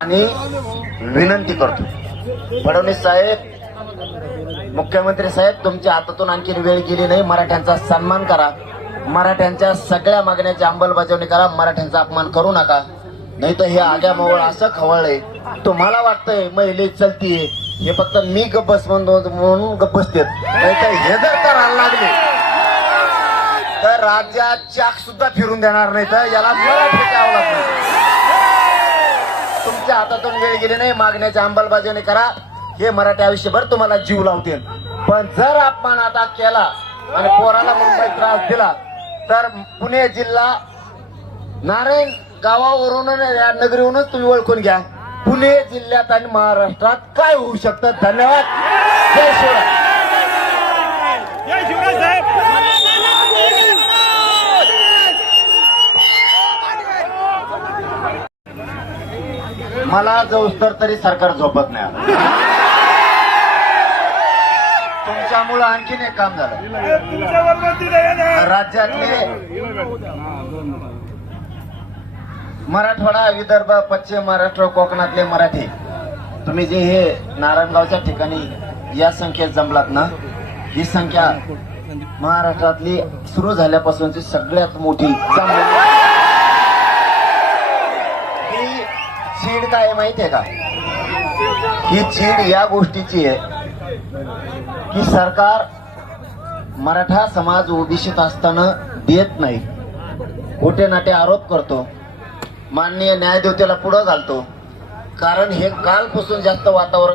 आणि विनंती करतो. फडणवीस साहेब मुख्यमंत्री साहेब तुमच्या हातातून आणखी वेळ गेली नाही. मराठ्यांचा सन्मान करा. मराठ्यांच्या सगळ्या मागण्याची अंमलबजावणी करा. मराठ्यांचा अपमान करू नका. नाही तर हे आग्या मोवळ असं खवळलंय. तुम्हाला वाटतंय महिले चलतीये. हे फक्त मी गप्पस म्हणून म्हणून गप्प नाही तर हे जर करायला लागले तर राज्यात चाक सुद्धा फिरून देणार नाही. तर याला मराठी लागणार. तुमच्या हातातून वेळ गेली नाही मागण्याची अंमलबजावणी करा. हे मराठी आयुष्यभर तुम्हाला जीव लावतील. पण जर अपमान आता केला आणि पोराला मुंबईत त्रास दिला तर पुणे जिल्हा नारायण गावावरून या नगरीवरूनच तुम्ही ओळखून घ्या. पुणे जिल्ह्यात आणि महाराष्ट्रात काय होऊ शकतं? धन्यवाद. जय शिवराय जय शिवराय साहेब मला जो तरी सरकार झोपत नाही आलं तुमच्यामुळं आणखीन एक काम झालं. राज्यातले मराठवाडा विदर्भ पश्चिम महाराष्ट्र कोकणातले मराठी तुम्ही जे हे नारायणगावच्या ठिकाणी या संख्येत जमलात ना ही संख्या महाराष्ट्रातली सुरू झाल्यापासूनची सगळ्यात मोठी जमलेली. ही चीड काय आहे माहितीये का? ही चीड या गोष्टीची आहे की सरकार मराठा समाज ओबीसीत असताना देत नाही. खोटे नाटे आरोप करतो. माननीय न्यायदेवतेला पुढं घालतो. कारण हे कालपासून जास्त वातावरण